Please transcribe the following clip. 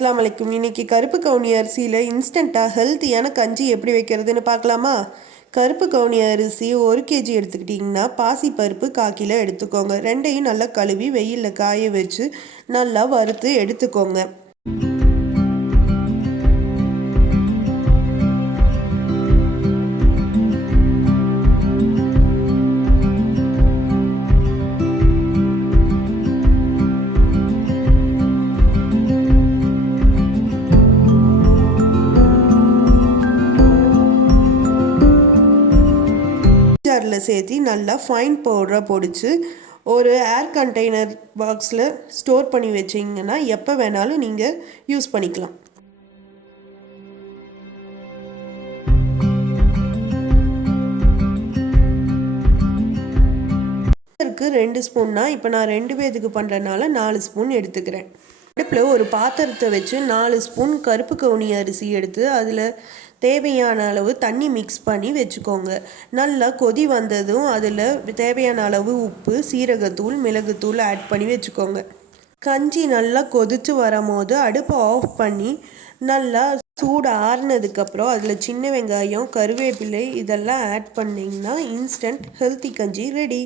அஸ்ஸலாமு அலைக்கும். இன்னைக்கு கருப்பு கவுனி அரிசியில் இன்ஸ்டண்ட்டாக ஹெல்த்தியான கஞ்சி எப்படி வைக்கிறதுன்னு பார்க்கலாமா? கருப்பு கவுனி அரிசி 1 kg எடுத்துக்கிட்டிங்கன்னா பாசிப்பருப்பு 1/4 கிலோ எடுத்துக்கோங்க. ரெண்டையும் நல்லா கழுவி வெயிலில் காய வச்சு நல்லா வறுத்து எடுத்துக்கோங்க. ஜாரில் சேர்த்து நல்லா ஃபைன் பவுடராக பொடிச்சு ஒரு ஏர் கண்டெய்னர் பாக்ஸில் ஸ்டோர் பண்ணி வச்சிங்கன்னா எப்போ வேணாலும் நீங்கள் யூஸ் பண்ணிக்கலாம். இதுக்கு 2 ஸ்பூன்னா இப்போ நான் 2 பேருக்கு பண்ணுறதுனால 4 ஸ்பூன் எடுத்துக்கிறேன். அடுப்பில் ஒரு பாத்திரத்தை வச்சு 4 ஸ்பூன் கருப்பு கவுனி அரிசி எடுத்து அதில் தேவையான அளவு தண்ணி மிக்ஸ் பண்ணி வச்சுக்கோங்க. நல்லா கொதி வந்ததும் அதில் தேவையான அளவு உப்பு, சீரகத்தூள், மிளகுத்தூள் ஆட் பண்ணி வச்சுக்கோங்க. கஞ்சி நல்லா கொதித்து வரும்போது அடுப்பை ஆஃப் பண்ணி நல்லா சூடு ஆறுனதுக்கப்புறம் அதில் சின்ன வெங்காயம், கருவேப்பிலை இதெல்லாம் ஆட் பண்ணிங்கன்னா இன்ஸ்டன்ட் ஹெல்த்தி கஞ்சி ரெடி.